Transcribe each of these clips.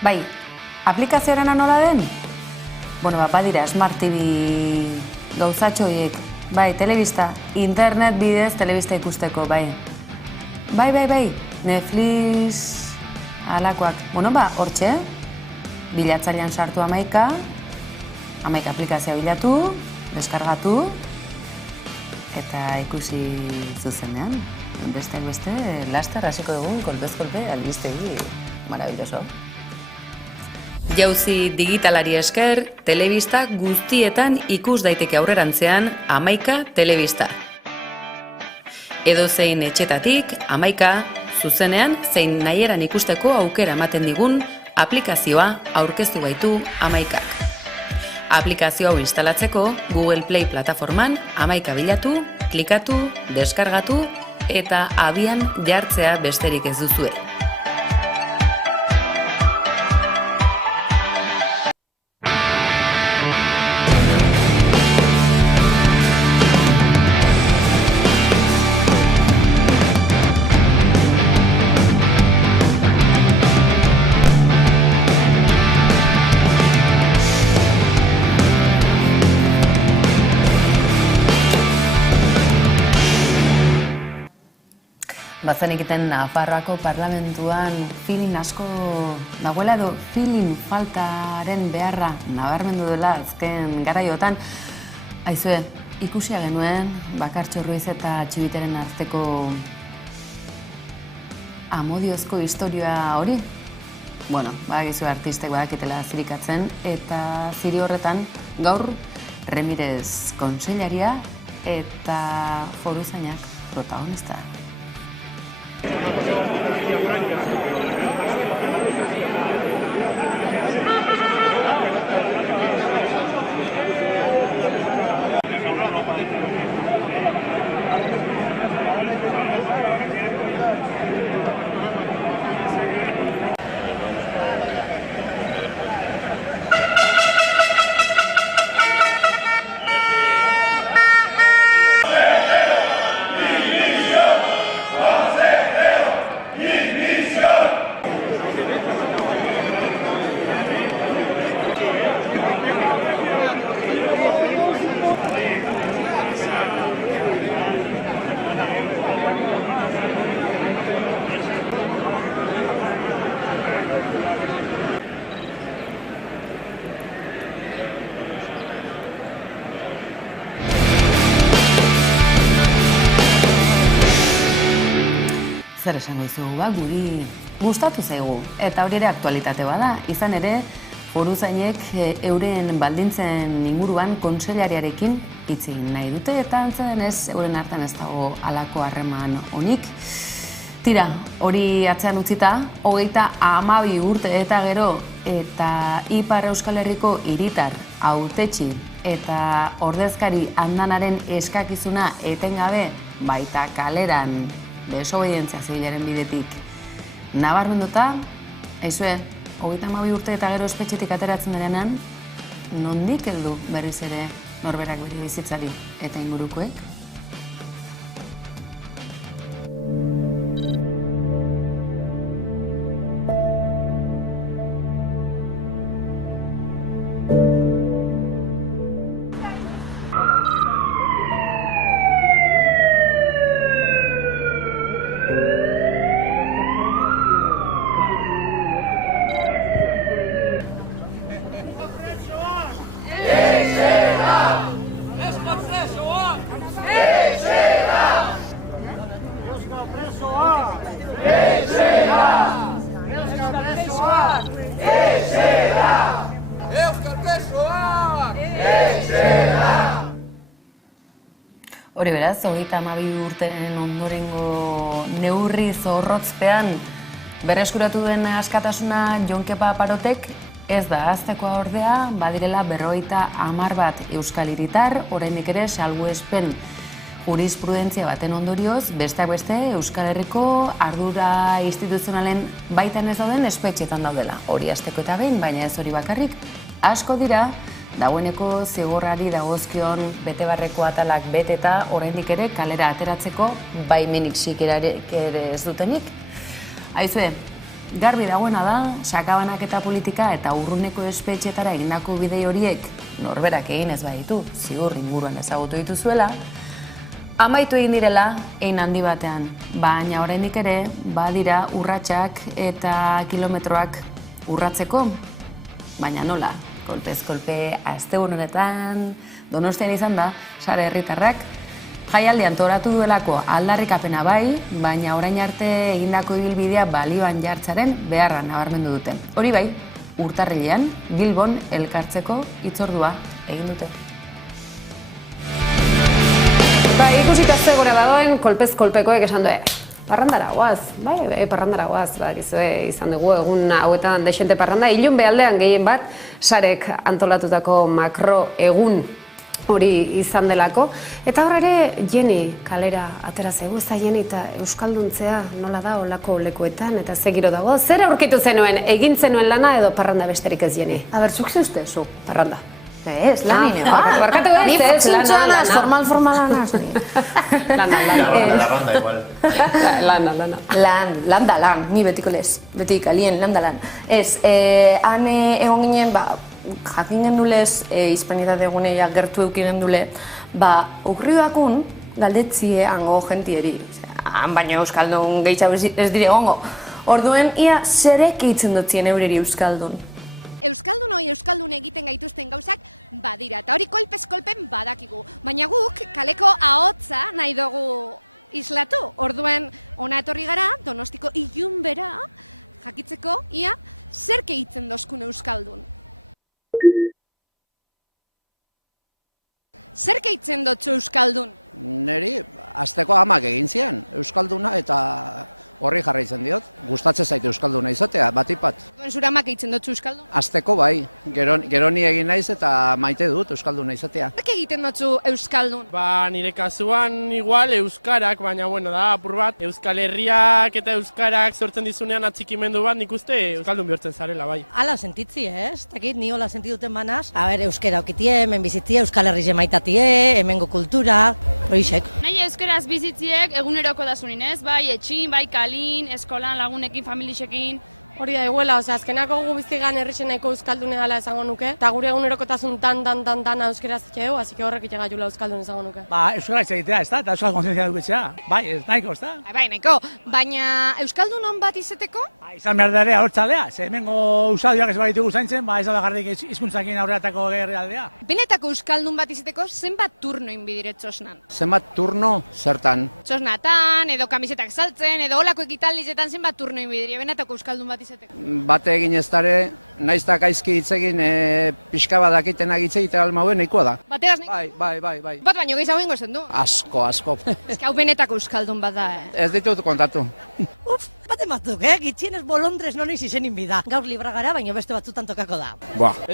Bai, aplikazioarena nola den? Bueno, badira, Smart TV gauzatxoiek, bai, telebista, internet bidez telebista ikusteko, bai. Bai, Netflix alakoak. Bueno, hortxe, bilatzailean sartu Amaika aplikazioa bilatu, deskargatu, eta ikusi zuzenean. Besteak beste, laster hasiko dugun kolpez-kolpe albistegi marabilloso. Jauzi digitalari esker, telebista guztietan ikus daiteke aurrerantzean Amaika telebista. Edozein etxetatik, Amaika, zuzenean zein nahieran ikusteko aukera ematen digun aplikazioa aurkeztu gaitu Amaikak. Aplikazio hau instalatzeko Google Play plataforman Amaika bilatu, klikatu, deskargatu eta abian jartzea besterik ez duzue. Bazen egiten Nafarroako parlamentuan feeling asko dagoela edo feeling faltaren beharra nabarmendu dela azken garaiotan. Aizue, ikusia genuen Bakartxo Ruiz eta Txibiteren arteko amodiozko historia hori. Bueno, badakizu artistek badakitela zirikatzen eta ziri horretan gaur Remirez kontseilaria eta foruzainak protagonista. Zer esango izugu, guri gustatu zaigu, eta hori ere aktualitate bada. Izan ere, foruzainek euren baldintzen inguruan kontseilariarekin hitz egin nahi dute, eta antza denez euren hartan ez dago halako harreman onik. Tira, hori atzean utzita, 32 urte eta gero, eta Ipar Euskal Herriko hiritar hautetsi eta ordezkari andanaren eskakizuna etengabe baita kaleran desobedientzia zibilaren bidetik nabarmenduta, aizue, 32 urte eta gero espetxetik ateratzen denean, nondik heldu berriz ere norberak bere bizitzari eta ingurukoek? Hori beraz, 32 urteren ondorengo neurri zorrotzpean berreskuratu den askatasuna Jon Kepa Parotek ez da ahaztekoa ordea, badirela 50 bat euskal hiritar, oraindik ere salbuespen jurisprudentzia baten ondorioz, besteak beste Euskal Herriko ardura instituzionalen baitan ez dauden espetxetan daudela. Hori hasteko eta behin, baina ez hori bakarrik, asko dira, dagoeneko zigorrari dagozkion betebarreko atalak beteta oraindik ere kalera ateratzeko baimenik sikierarik ere ez dutenik. Aizue, Garbi dagoena da, sakabanak eta politika eta urruneko espetxetara egindako bidei horiek norberak egin ez baditu, ziur inguruan ezagutu dituzuela, amaitu egin direla hein handi batean, baina oraindik ere badira urratsak eta kilometroak urratzeko, baina nola? Kolpez kolpe astegun honetan Donostian izan da, sare herritarrak, jaialdian antolatu duelako aldarrikapena bai, baina orain arte egindako ibilbidea balioan jartzaren beharra nabarmendu dute. Hori bai, urtarrilean Bilbon elkartzeko hitzordua egin dute. Ikusita ze gora dagoen, kolpez kolpekoek esan du, parrandara guaz, parrandara guaz, izan dugu egun hauetan dexente parranda, ilun behaldean gehien bat, sarek antolatutako makro egun hori izan delako. Eta hor ere, Jeni kalera atera zaigu, ez da Jeni eta euskalduntzea nola da olako lekuetan, eta ze giro dago, zer aurkitu zenuen, egin zenuen lana edo parranda besterik ez Jeni? Aber, zuk ze uste, zu? Parranda. Ez, lanine. Barkatu ez, ez, lana. Formal-anaz. Lana. La banda igual. Lan, ni betiko lez. Betik, alien, lan. Ez, han egon ginen, jakin gendulez, hispanitate egunea gertu eukin gendule, urriakun galdetzie hango jentieri. Han baino euskaldun gehitxau ez dire gongo. Orduen, ia zerek eitzen dutzien eureri euskaldun. Euskaldun hori euskaldun egiten gaituzten gauzak badira, eta hori kolpez kolpen badakigu. Baina guk kaleko ahotsa nahi dugu islatu. Orduen ona etorri gara, Donostiko ilun bera, jakitzeko ia zer gehitzen dozkun euskaldun. Zer gehitzen dotzu euskaldun? Neri, azteko amak egin zian, euskalduna eta horri jarraitzen diot. Gustatzen zait euskalduna izatea, batipat. Zure amak egiten dotzu euskaldun? Azteko bai, gero ni egin naiz eta maite dut euskalduna izatea. Zer egiten dotzu euskaldun? Nire kasuan igual euskarak, baina da apur bat, Euskal Herriak eta euskarak sortzen dizunean atxikimendu bat, nik uste euskaldun bihurtzen zarela bai. Hala sentitzi, ez? Takit, ni hola sentiduten banaz. Euskera okitie, hemen bizitie, Euskal Herri maitatie, hemengo kultura, horixek. Nahi euskaraz bizitziek eguneroko dasunin, ez? Bai etxin, bai kalin, eskolan, lagunekin, familixekin. Hori da iguela, azkenako gu biztigan herrixen nahiko euskaldune gala esango nuke, eta gure egunerokotasun tan euskeraz itxeu, así que horrek itxegaiula euskaldun esango nuke. Euskara itxegitea, ez da? Eta euskal kontzientzia duketzea. Bai, ez nahiko, ez da? Bai, nahiko, baina euskaldun hon bat izeteko? Izan behar dara ahortzalea, ze hemengo usadioak ez baditugu zaintzen, ez da bagarrik hizkuntzakin aurreatako gerrialdea. Benetako euskaldun bat izeteko zenbat turno inbidire txosnan? Zenbat turno zertan? Txosnatan, edo kamisetak saltzen, edo olako ekitaldizetan zenbat turno inbidire benetako euskaldun bat izeteko? Bate egin ez dare, naiz eta gaizki hitzegin pixka badakiten agitze egitea almauen nahikoa da. Bateaz nahi? Bai. Bat baino gehiago ingo zen du? Asko. Ez hau benetako euskaldun bat da, Ez ditut kontatu. Bate batzuk, gitxienez bolondrez noniz izenin bida. Gaur libra gara, baina beste batzutan tokako da.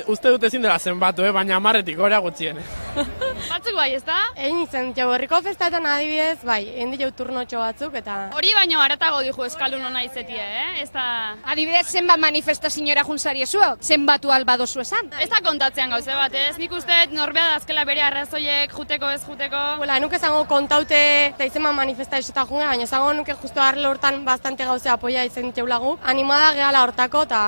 Uste dut ezin dela zenbatu, baina 10 gora gutxien. Batzuk bai, ez da? Egin izan, herriko festaetan adibidez, bai, egin ditu turnotxo batzuk, eta... Hori baino haratago dijo euskaldun hona izetie, ez da... Adibidez, zenbat manifestaziora juntzari esuok? Zenbatu albadozu esan? Ez da kontatzean gauze bat, ez? Nik uste norbea dazkela bere arrazoiek juteko ez juteko. Nuke zango kontaute eta izenman manifestazioetan junge, baina zango nuke justo arlo hortan bastante gauze apoia izen teulagu. Animada gehala hortako eta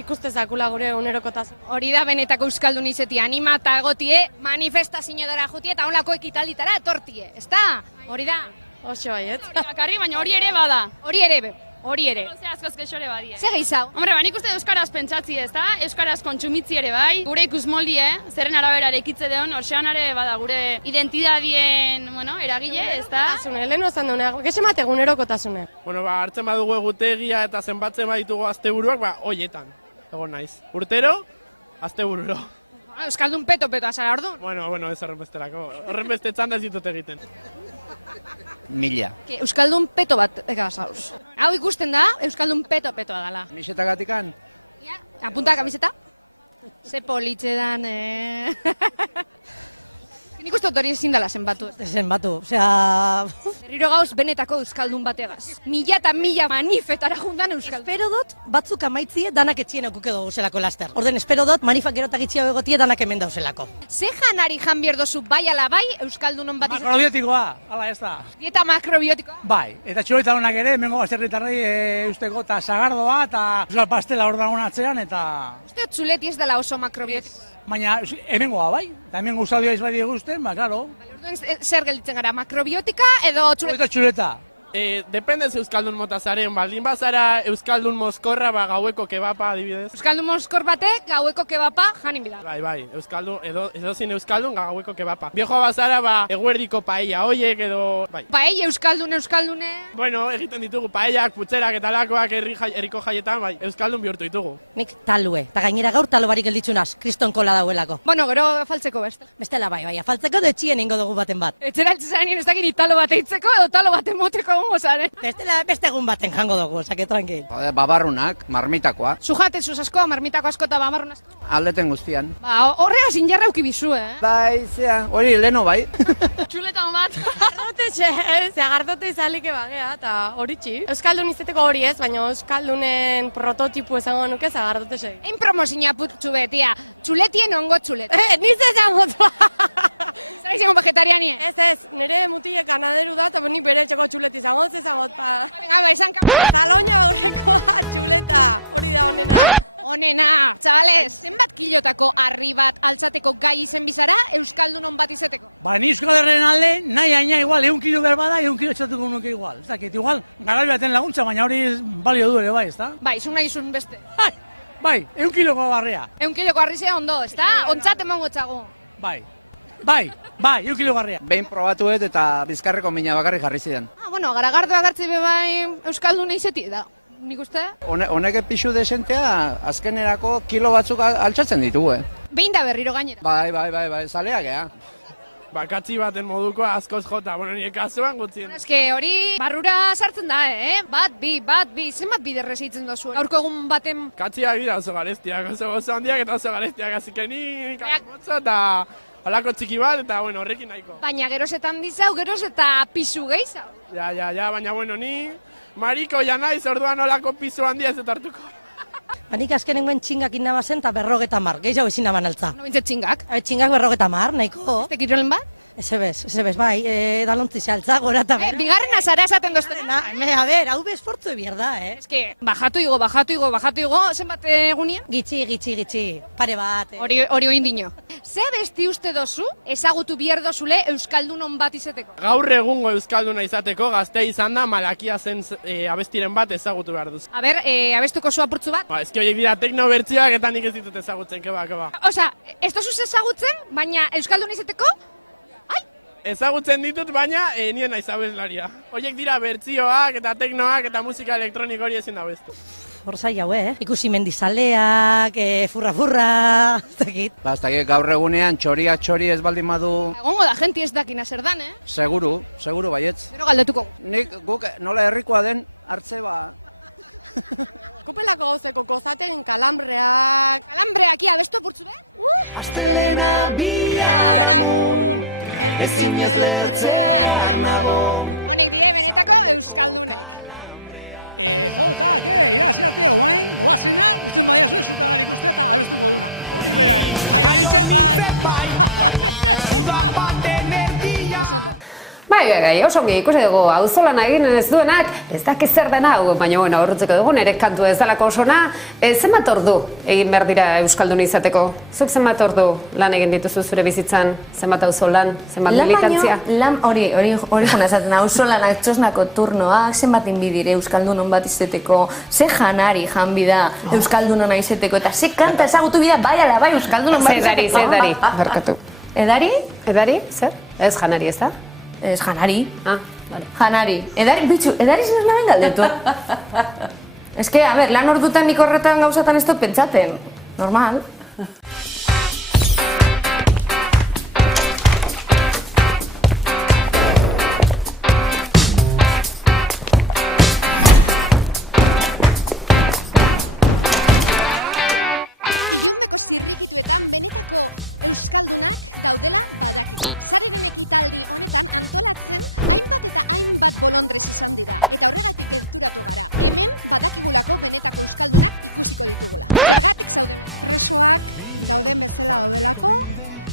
ikuste zakula gure unerokotasun. Hori da benetako euskaldun izeti, animata gotie, manifestazioetara jutie eta honlako ekitalditara etortie, ez da? Hori da? Oso baiet. Bakarri, baina hori ere bada. Hori ere. Gauze askoz kexore badie. Zer gehizau? Hombre, nik uste euskaraz pentsatzi ez da, euskaraz kontsumitzi ere bai, gure ikusmoldie, zerren arabera ekitze deon, orxean ere bada gure identidadien, eragile, ez da? Lehen ozan dune, gexemat egunerokotasune. Hartzen badugu egutegia eta zenbatzen baditugu asteburuak, hoietan, egon naiz. Urtero, astebururo. Euskaldun peto azara orduan. Bueno, ez horrenbesterako. Horrenbeste txanda ez ditut egiten. 1000. Euskaldun peto bat egazauz. Hau ikusten da, Euskaldun petoa dala. Misetagatikan? Apunta kamiseta? Ze politxe dan, Nik uste dut hori ezin dela zenbatu. Zenbatu, osea... Berriro gauz benetako euskaldun bategaz. Mila eta mila manifetara jundan euskaldun. Espero dut, batzuk amaitzie danak etxien okuke dugu zelako laster. Orden, espero dut, manifak gerotak itxia egotie danak hemen dauzelako. Ze janari jan bierdozu bai ala bai euskaldunon bat izan? Makrobiotikoa, hala ez da. Dieta makrobiotikoa? Bai, eta txuloita honak ere, hemengo bazterritarrei usteko eta sagardoa eta euskal pastela hor dagoen atzean eta... Uste txuleti ez dela oso makrobiotikoa. Baina hemengoa bai, eta hemengo usadioa izbadi egusten, ba, klaro. Orduan zer gelditzen gara, makrobiotika edo txuleta? Txuleta. Depende ze euskaldun mota zaren, baldin bazara euskaldun mozkorra, ba gaueko kebapa adibidez. Euskaldun mozkor batek gaueko kebapa janin bida. Bai, euskaldun, edozin euskaldun gaueko kebapa. Viejo bazara, ba eguerdiko paella hoiek edo... Bai. Paella euskaldune... Bueno, egiten ditugu paellak, putzerak eta lakoak herriko jaietan, bai, euskaldun bihurtu ditugu. Nik talue, eta gainera gaur talo barik gelditzunaz, kriston kola dauelako. Bueno, gero faltzeko beste. Bestela bai, faltzeko de etxien ingo dugu baten bat. Etxera altzizaren ez dakit talo bat eitzeko edo talo bat emoteko gozaren. Bestela beste egun baten jango dugu, osake tranquil. Babarrunak, marmitakoa. Sujatetuz asko, marmitako asko eta bamarrun asko. Aldeten guztian. Ba, horrega zinjarra uki bizu, Bai, zea, hori leno bai. Txuleta bat. Gardote izalike bagea, eta hori txi. Euskaldun izeteko hori ez, baina Euskaldunen prototipu esango nuke zagardote segi. Ein promozina putzu betia, txuletien ongo txulet. Niz esango Zer izango vegetariani? Ez, nire mutilek ganaderu da, eta nik bere txoko txuleti izango, zezagot pa. Venga, ba, esan kamera. Zaloina horrekoa txuleta, hori da honena. Honena, txabales, zenbat kilotako harri bat altzateko gai izen bizara euskaldunon bat izeteko? Ba, ni Euskal Herren alde, nahi aina igual, 1 kilo behar bada, 1 kilo txatuko nuke igual. Ez dakit, igual, garai baten laguntza, baina hori balio du ere bai, ez da? Bai, zun nahi zun beste. Bai, 1 kiloko barrea. 1 kiloko harri zea ondo, ez da? Ontzat emango txago. Bai, 1 kilo barrea. Behin probatuet eta bizkarreko mina bakarrik jarri zidan. Bueno, garagardoa gartze be bai euskaldun izeti da. Nik uste? Honek pixu desentea, azkenerako kilo batzuk altxatzen ditugu, Behin da berriro gainera. Bai, zaleak, Bakatzi baten moduko askoz jota, bueno, nire kasuan gutzien. Eske hori barrura sartzen da, Bat, bi, zenbat biderrez eitzen dozu. Gaurko egun baten... Katziak dira oso garestiak, oso handiak eta oso garestiak, azike ni motza eta halako txiki bat, eta bueno, horrekin nahiko. Baina gerozetan dizau, geroz eta pisu gehizau. Ja, baina bueno, ni mariko ja naiz, orduan olako pisu handia ez hartuko. Nik azkenengoen txingak innabazen eta 50, gehiago ezin naman altza. No bintzet txingak? Txingak 50, nahiko. Ez tekirolen bat? Ez bai, edalontzi saltza, gora eta bero. Bigarren azara esaten dozten. A ber, hau bezfortzu ebierda, Eske, bajatu igo, zenbat egunien? Gitxi, pare bat. Hori oin dino. Ze abesti uste dozu, ezagutu bierdozule euskaldunon bat izeteko? Gaur egungo euskalduna izateko, gazte izan da, Malakia zen abestiren bat ezagutu behar duz. A ber, abestuko zu apurtzu bat? Ba, eski horiek dira tekno bertzioak eta nik ez ditut ezagutzen, keba. Osa, ez dozuz ezagutzen, baina euskaldun izateko? Ezagutzen ditut, baina nien naiz abeslaria. Horiek dira bertzioak eta teknoak eta musika elektronik hori ezin da bestu. Horzai hau, Ikusi mendizaleak, furra, ez dakit. Ba, ez dakit, gaur egunean txori ez baldin badu... Egongo da, jenti ez dakina zer dan, Seguru baietz. Gero galdetuko. Nik guk nola herrikoa den hartze ba... Kopelako gauzeko kozaten kalambreak. Kalambreak, ia, bestu apurtzu be? Astelena biharamun, ez zinezertzean amago. Honek die benetako euskaldunek. Iraziarte, oain, oazena, usten badiazu ez zutagarik uste eta abestuko duna. Hori bera ere. Aio nintzen, bai! Osondo. Bai, oso ongi ikusi dugu, auzolana egin ez duenak, ez dakiz zer dena, baina bueno, horretzeko dugu, nire kantu ez dalako osona, zenbat ordu egin behar dira euskaldun izateko? Zuk zenbat ordu lan egin dituzu zure bizitzan, zenbat auzolan, zenbat militantzia? Lan hori jona esaten, auzolanak txosnako turnoak, zenbat inbidire euskaldunon bat izateko, ze janari janbida euskaldunona izateko, eta ze kanta ezagutu bida bai ala bai euskaldunon bat izateko. Zedari, barkatu. Edari? Edari, zer? Ez janari, ez da? Ez janari. Vale. Janari. Edari zinez naben galdetu. Ez que, a ber, lan ordutan nik horretan gauzatan ez dut pentsaten. Normal. Ilunbeko zirrikitu proiektuetan benetako euskaldunak daudela badakigu. Sareren ekitaldi honetan antolatzen hainbat eta hainbat bolondrez izan dira eta horregatik gerturatu gara. Hemen badakigulako benetako euskaldunak ikusiko ditugula. Zergatik zaude hemen? Presoak dauden bezala daudelako,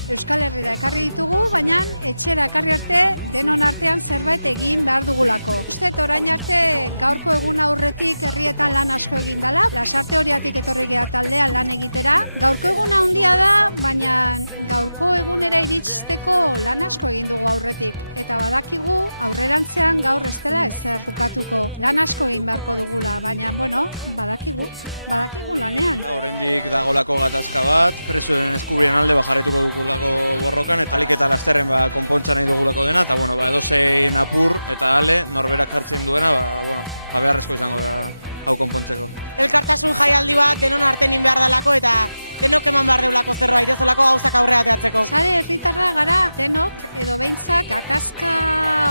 Euskal Herrira ekarri ditugu, baina etxera ekarri arte denon artean zerbait egin behar dugulako. Uste orain arte gaurko egun aurretik herrietan lan asko egin dela, Lasarte Oriatik etorri gea taldean lan egitera. Gaurko eguna handia da, baina gaurko egunera iristeko lan asko egin dugu aurretik. Eta badakigu aurrerantzean gaur ez dela ezer bukatuko. Lan asko egin beharko dugula, baina badakigu lanean. Oraindik dagolako gatazka bat, presoen eskubideen alde jarraituko dugula borrokan, eta alik eta lasterren konpontza nahi dugulako dena, eta edozein apur eta ale norberak hartzen duena, beharrezko izango da hau konpontzeko. Elkartasun jaialdi bat denon artenin behar dalako eta denok eman behar deulako zerbait, ez olako gauzak aurrera teatzeko. Sare herritarra gara denok edo behintzat gatazka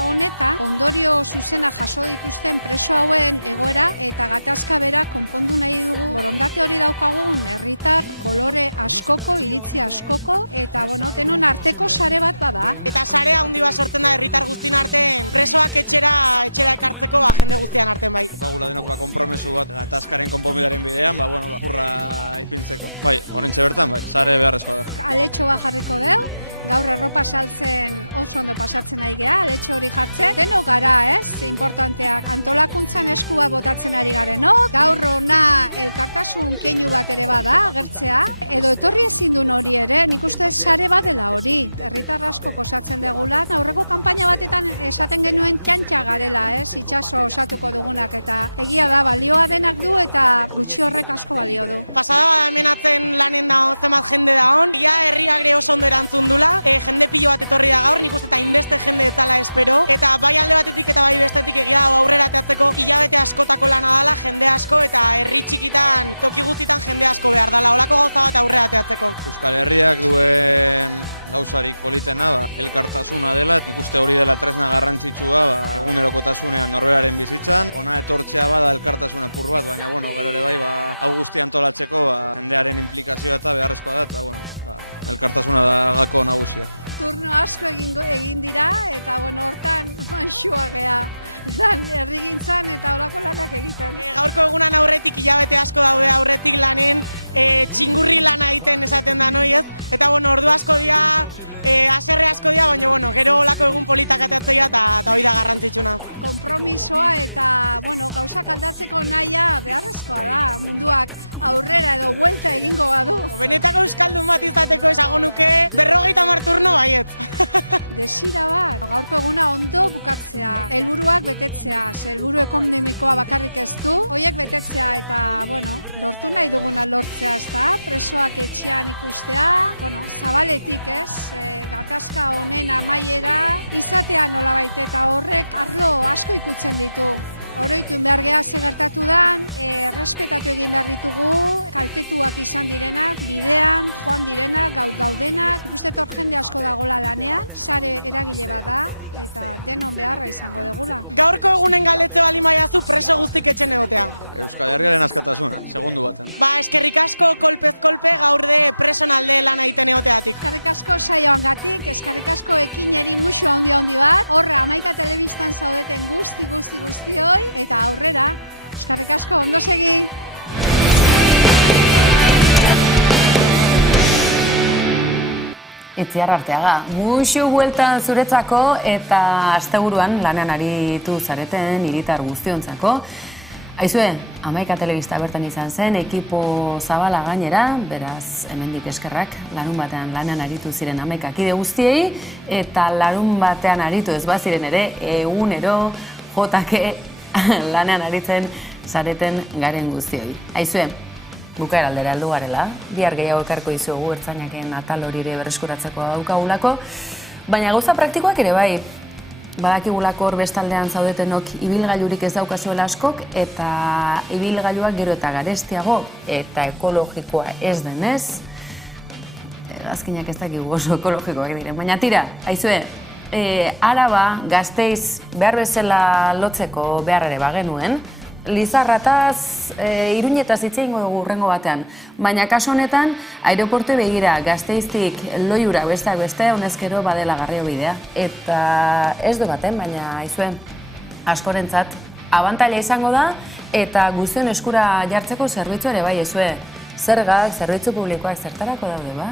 honetan ondorio zuzena jaso dituzten preso hauen egoera eta gatazka bera konpondu nahi dugu. Borondate hori daukagun herritar kolore askoko, iritzi askoko eta denon arteko sare bat bada. Eta sare handi bat sortzen da herritar guztien artean presoak etxera ekartzeko jende guztian artean bai. Okagula denok konpromesu bat gatazkaren konponbidearen bidean, purra ipintzeko. Horrentxe bertan, sare beharrezkoa da. Aletxo bat jarriko deu, gaur erropa saltzen oso ondo pasatzen ari gea, aletxo hori jartzen. Denok gara, importanteak. Antolakuntzan esku bat botatzen ari garenok. Gaur ona elkartasun keinu bat ere bada, agertzea. Edo etorri ezin duen hori ere, nik uste sare bat dela hori. Herritar asko osatzen degula. Aurreko kanpaina batetan esaten genuen txantxa garela, itxaso osatuko dugunak. Eta egia da, balioa denak du eta gutxi horrek asko balio du. Pasada bada hemenatzen lanen da zenbat jende da hon. Ia herriak ere oso ondo erantzun dula. Jende pilo bat etorri da gaur, nik uste eta inbeste jende ezala espero. Eta bai alde batetik eta bai bestetik egia dago aurrera teatzeko hilabete askotako lana dela, jende asko eta herri txikitan, toki guztitan jende asko behar dela. Olako gauza bat aurrera teatzeko. Euskal Herriak duen gauzarik politena, elkartasuna dela, nik uste hori dela tresna garrantzitsua, egunerokotasunean norberaren bizitzan. Ona etortzea bada elkartasuna apur bat, baina gero ere bai, hau guztia antolatzeko, jendearen implikazioa eta beharrezkoa da, eta elkartasuna da gako nagusia. Turno asko egin dira, eta hortan manxua gea. Herrigintzan eta olako lanak egiten. Gaurko egunan aurretik hilabete asko daude aurretik lanen, txingurri lana egiten esaten da noiz, eta ordu asko dira, haserre asko dira, baina gero olako egun politak ateatzea eta hori da garrantzitsuna. Konpromisoa eta gauzak aldatzeko nahia beharrezkoa da, munduak aurrera edo buelta egingo badu. Benetako euskaldun bat izateko esago nuke 50 turno baiet. Desira bat, gaurko eguna ondo bukatzea, helburuak betetzea, helburu ekonomikoa bakarrik ez du, horiek betetzea eta, lortu nahi duguna lortzea, ezta, presoak etxean ikustea, zabaletik gatazka honen amaiera, izatea nolabait eta horrek arlo asko ikutzen ditu. Oroitun behar geha ze gertatu dan, respetatu egin behar ditugu, kaltetuak izan direnak, bidean, joan direnak, gaudenak, ikuste hor jende asko dagola lanean, sare eragile bat da, eta denon beharra izango degula. Gaurko egunen galdetze bali maiazu preso guztik etxen egotea. Euskal Herriaren askatasuna, segundu baten. Eskerrik asko kolpez kolpe gaur de preson alde lan egiten egoteatik. Eskerrik asko saioan gatik, eskerrik asko ekineri musu handi bat, horra Amaika Telebistan zaudeten guzti hoi, eta aurrera, eskerrik asko, ondo segi! Itziar Arteaga, muxu bueltan zuretzako eta asteburuan lanean aritu zareten hiritar guztiontzako. Aizue, Amaika Telebista bertan izan zen, ekipo zabala gainera, beraz, hemendik eskerrak, larun batean lanean aritu ziren Amaika kide guztiei, eta larun batean aritu ez baziren ere, egunero, jotake, lanean aritzen zareten garen guztioi. Aizue, bukaera aldera heldu garela, bihar gehiago ekarko izugu ertzainaken atal hori ere berreskuratzeko daukagulako, baina gauza praktikoak ere bai, badakigulako hor bestaldean zaudetenok ibilgailurik ez daukazuela askok, eta ibilgailuak gero eta garestiago eta ekologikoa ez denez, azkinak ez dakigu oso ekologikoak diren, baina tira, aizue, Araba, Gasteiz behar bezala lotzeko behar ere bagenuen, Lizarrataz, Iruñetaz hitz egingo dugu hurrengo batean. Baina kasu honetan, aireportu begira, Gasteiztik Loiura besteak beste, honezkero badela Garraio bidea. Eta ez du baten, baina aizue, askorentzat, abantaila izango da, eta guztion eskura jartzeko zerbitzu ere bai, aizue. Zergak, zerbitzu publikoak zertarako daude, ba?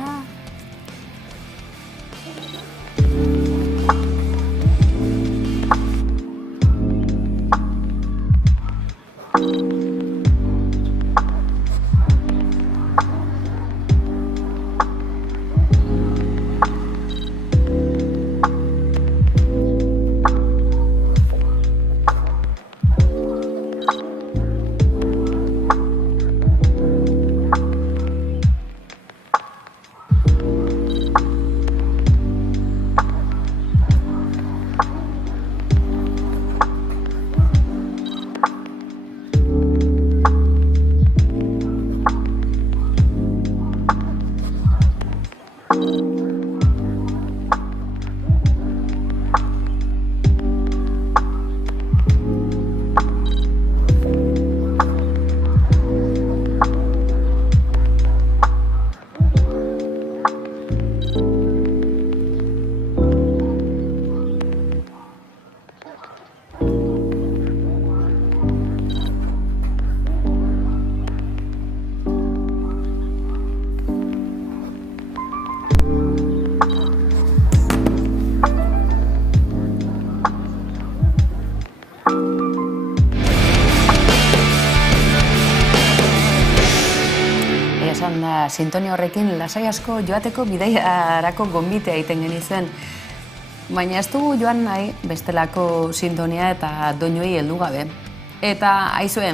Sintonia horrekin lasai asko joateko bidaiarako gonbitea egiten genizuen. Baina ez dugu joan nahi bestelako sintonia eta doinuei heldu gabe. Eta aizue,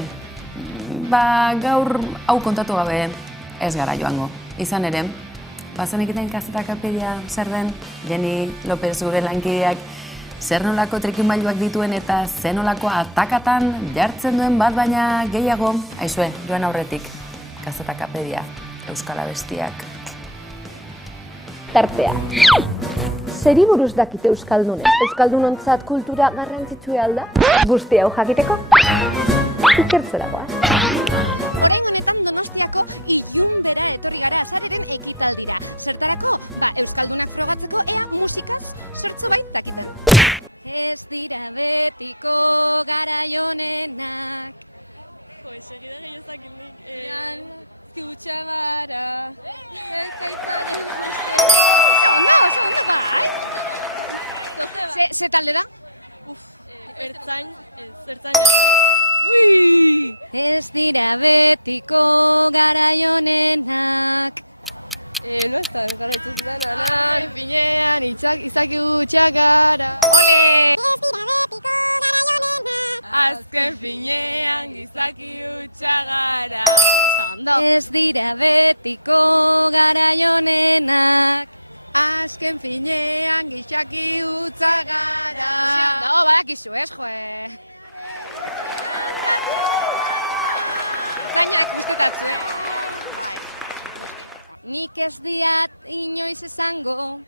gaur hau kontatu gabe ez gara joango. Izan ere, bazen egiten kazetakapedia zer den, Jenny López gure lankideak zer nolako trikimailuak dituen eta zer nolako atakatan jartzen duen bat baina gehiago, aizue, joan aurretik, kazetakapedia. Euskal Abestiak. Tartea. Zeri buruz dakite Euskaldunek? Euskaldunontzat kultura garrantzitsua alda? Guzti hau jakiteko? Ikertzeragoa. Orain honetan Donostiako ilunbera etorri gara azareren ekitaldira. Zertarako? Euskaldunak frogatzeko ea musikaz zertzo bait dakiten. Ez dira betiko garaionenak. Segida gehiozak indik. Utxamara, ekaitzaren uste. Oso ondo, bai? Ze talde da? Ertzain bai. Ez dira betiko garaionenak. No estan, garaitzen zudan, pinean, izaki utxagara. Ole! Ez dira betiko garaionenak. Azken finean, gizaki utxagara. Ez dira betiko garaionenak. Azken finean gizaki utzagara. Ondo, badakizu ez, joe. Zainak ustetatzu, Nik ez diat inoiz esango,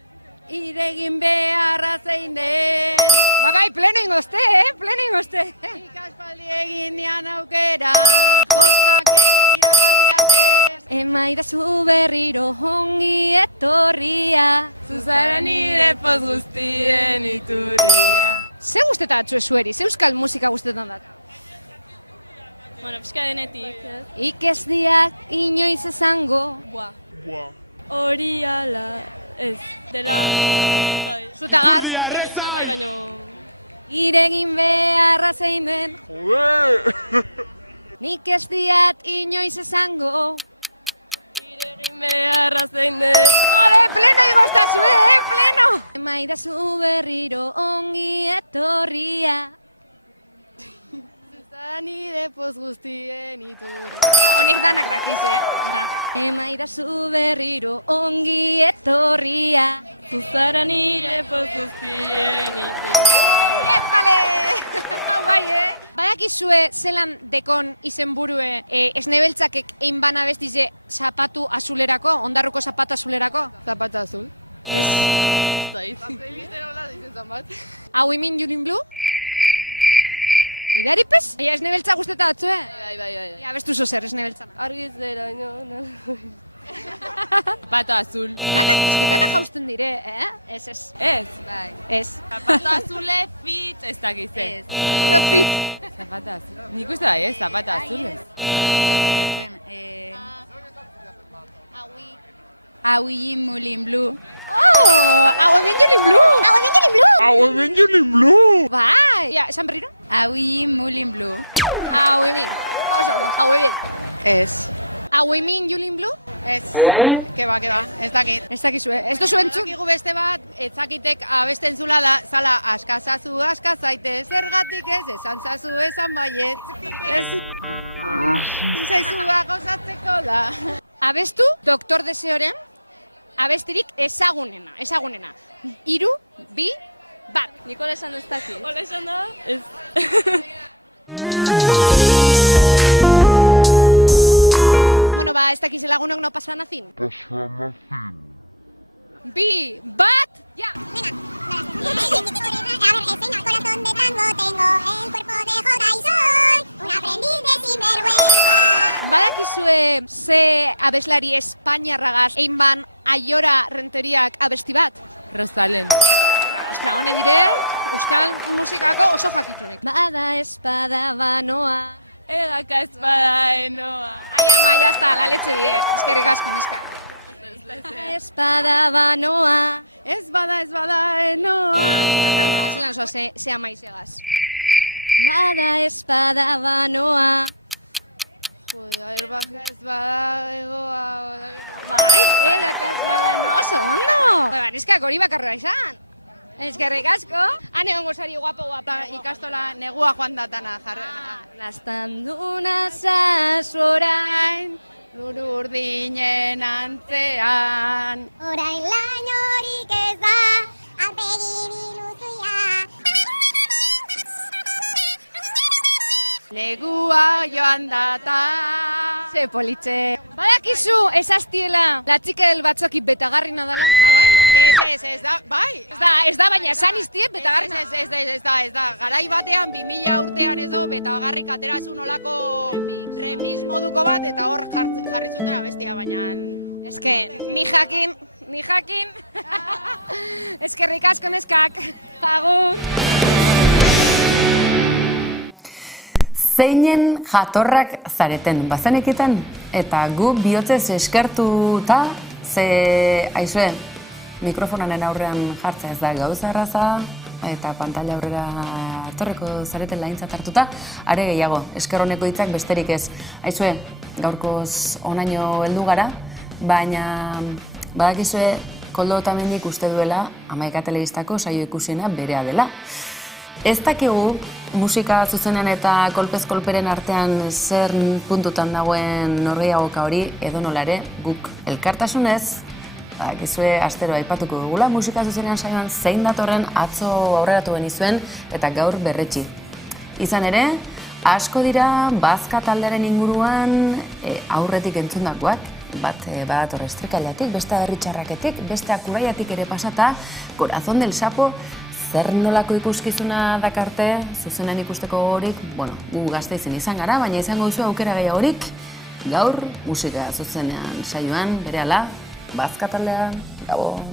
iregin beharra zein den. Bai, pleno ingozte, pleno ingozte. Nik aspaldi egin nian aukera, jotake irabaziatez. Emaidazu berriro ongi etorria, zuzara nire poz guztien iturria. Ze guztetatzu zueri, ze euskal musika guztetan dat? Bueno, pixka denetik, ez? Ik ez diak inoiz esango. Hori ala, ez, dela... Zutagar? Bai, baino... Iregin beharra zein den. Nik ez diat inoiz esango. Iregin beharra zein den. Ole, pleno igoztazu, pleno! Emaidazu berriro ongi etorria. Nire poz guztien iturria. Honek danak dakiz, Emaidazu berriro ongi etorria. Zuzara nire poz guztien iturria. Epale! Hau bai, Badakizue zelan dekon izenburue esnebeltzakek egin bana bestize zapatu azulerako, ondarruko zapatu azulerako? Zapatu azul? Ez. Zait. Playlisten hola ditzen zan bat. Hau imin Junin Blue? Ideari pez? Ia esne beltza guzteta batzue? Bai. Ia bestu zo zer esne beltzan. Argiz dira, Zapato azul. Dana jausten dire, Ez. Ez. Bai. Ez. Zapato azule, fit, ez dakiz, ez. Fit. Zapato azul. Nik uste bai, zapato azul, ez. Hauin mulin blu. Hau hemen Julin Blue! Bai! Ja, esan berriro? Hauin mulin blu. Hau hemen. Oso, hau hemen. Ez. Hau hemen Julin Blue? Ez. Keba, ez dakit. Ez dakizue. Ez duzu entzun? Dakigu beste bat, etzakitek abesten zula da, zala askazazu, askazaite, zergatik ez, esan zazu, esan baiet. Ez. Zaizua gozatzeko da. Abestu, Doktor Deseoren, abestirik ezagunena. 3, 2, 1. Nikola esan ez dakit. Nikola esan da? Ez. Bueno, ez dakiz lagunok no pasan azin. 2, 1, ja! Badakizue ze abeslari espainiarragaz egin ban Aiora Renteriak abesti bat? Rosalen. Ostra, hone dire, euskal musikako oso jakitzunik. Bada espada banoa. Egaka espada enoa. Ai ama, jazta, la leche dire. Eskerrik asko, neska. Espada banoa. Ez bada enoa. Zelan zoa, ze ama izegaz. Bada espada banoa. Joder, ez bada egoa. Bai, egaka espada enoa. Oso ondo. Ba, neskak hori bakarra izan. Eskerrik asko. Hane ongo sari guapo. Ikastola negua joan datana jarra. Lastanduna zazorain. Lur urdinen antzean. Orain lainorik ez da, aurpegi biluzia. Negua joan data. Ze politxe. Badakizu, ez aztiela, latxikel batzoki betagarrina dela. Bai? Ez da, bai. Ez da, baina esan iztie betagarrina. Ez da. Garai batean, 2000 urtean edo, betagarrik aterazun olako remix moduko bat, eta hor jarri zuten abestia, baina... Eske, ni jakin. Eskerrik asko neskak. Agur. Zeinen jatorrak zareten, bazenekiten? Eta gu bihotzez eskertuta, ze, aizue, mikrofonanen aurrean jartzea ez da gauza erraza, eta pantalla aurrera atorreko zareten laintzat hartuta, are gehiago, esker honeko hitzak besterik ez. Aizue, gaurkoz onaino heldu gara, baina badakizue Koldo Otamendik uste duela Hamaika telebistako saio ikusiena berea dela. Ez dakigu musika zuzenean eta kolpez kolperen artean zer puntutan dagoen norgehiagoka hori edo nolare guk elkartasunez, bakizue astero aipatuko dugula musika zuzenean saioan zein datorren atzo aurreratu genizuen eta gaur berretsi. Izan ere, asko dira bazka taldearen inguruan aurretik entzundakoak, bat badator estrikailatik, beste berritxarraketik, beste akuraiatik ere pasata, Corazón del Sapo, zer nolako ikuskizuna dakarte, zuzenan ikusteko horik, gu Gasteizen izan gara, baina izango duzu aukera gehiagorik, gaur musika zuzenean saioan, berehala, bazka taldean, gabon.